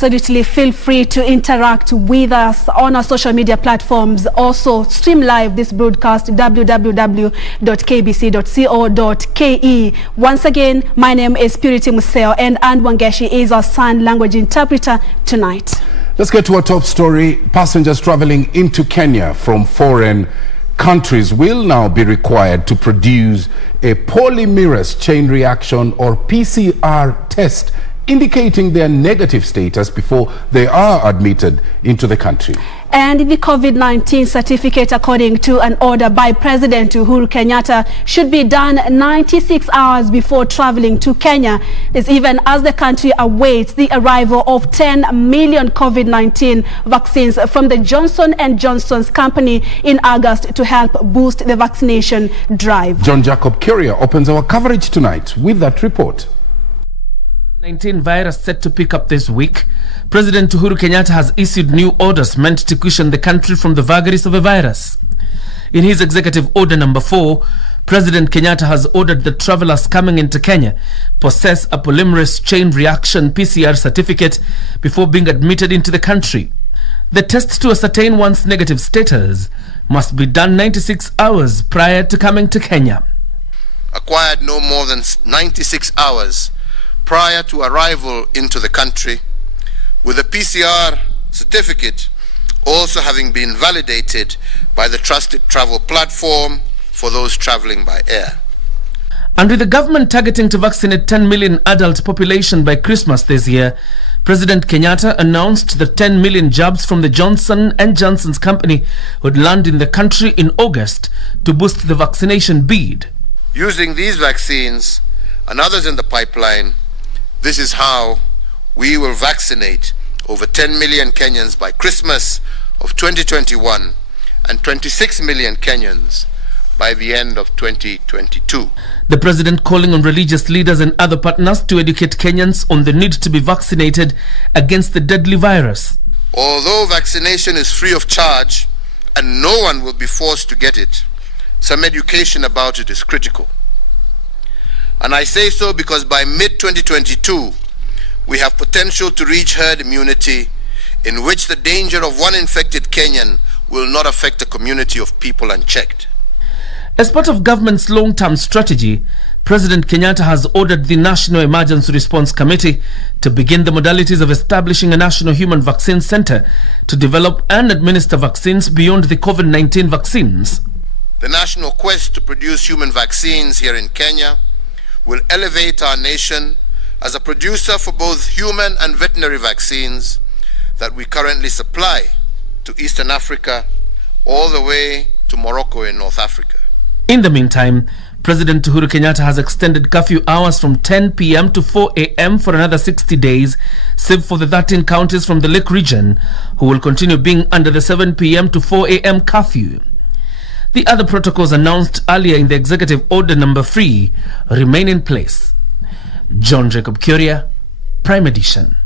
Absolutely. Feel free to interact with us on our social media platforms. Also, stream live this broadcast www.kbc.co.ke. Once again, my name is Purity Museo and Anne Wangeshi is our sign language interpreter tonight. Let's get to our top story. Passengers traveling into Kenya from foreign countries will now be required to produce a polymerase chain reaction or PCR test indicating their negative status before they are admitted into the country. And the COVID-19 certificate, according to an order by President Uhuru Kenyatta, should be done 96 hours before traveling to Kenya. This even as the country awaits the arrival of 10 million COVID-19 vaccines from the Johnson & Johnson's company in August to help boost the vaccination drive. John Jacob Courier opens our coverage tonight with that report. COVID-19 virus set to pick up this week. President Uhuru Kenyatta has issued new orders meant to cushion the country from the vagaries of a virus. In his executive order number 4, President Kenyatta has ordered that travelers coming into Kenya possess a polymerase chain reaction PCR certificate before being admitted into the country. The test to ascertain one's negative status must be done 96 hours prior to coming to Kenya. Acquired no more than 96 hours prior to arrival into the country, with a PCR certificate also having been validated by the trusted travel platform for those traveling by air. And with the government targeting to vaccinate 10 million adult population by Christmas this year, President Kenyatta announced that 10 million jabs from the Johnson & Johnson's company would land in the country in August to boost the vaccination bid. Using these vaccines and others in the pipeline, this is how we will vaccinate over 10 million Kenyans by Christmas of 2021 and 26 million Kenyans by the end of 2022. The president calling on religious leaders and other partners to educate Kenyans on the need to be vaccinated against the deadly virus. Although vaccination is free of charge and no one will be forced to get it, some education about it is critical. And I say so because by mid-2022, we have potential to reach herd immunity in which the danger of one infected Kenyan will not affect a community of people unchecked. As part of government's long-term strategy, President Kenyatta has ordered the National Emergency Response Committee to begin the modalities of establishing a National Human Vaccine Center to develop and administer vaccines beyond the COVID-19 vaccines. The national quest to produce human vaccines here in Kenya will elevate our nation as a producer for both human and veterinary vaccines that we currently supply to Eastern Africa all the way to Morocco in North Africa. In the meantime, President Uhuru Kenyatta has extended curfew hours from 10 p.m. to 4 a.m. for another 60 days, save for the 13 counties from the Lake region, who will continue being under the 7 p.m. to 4 a.m. curfew. The other protocols announced earlier in the Executive Order number 3 remain in place. John Jacob Courier, Prime Edition.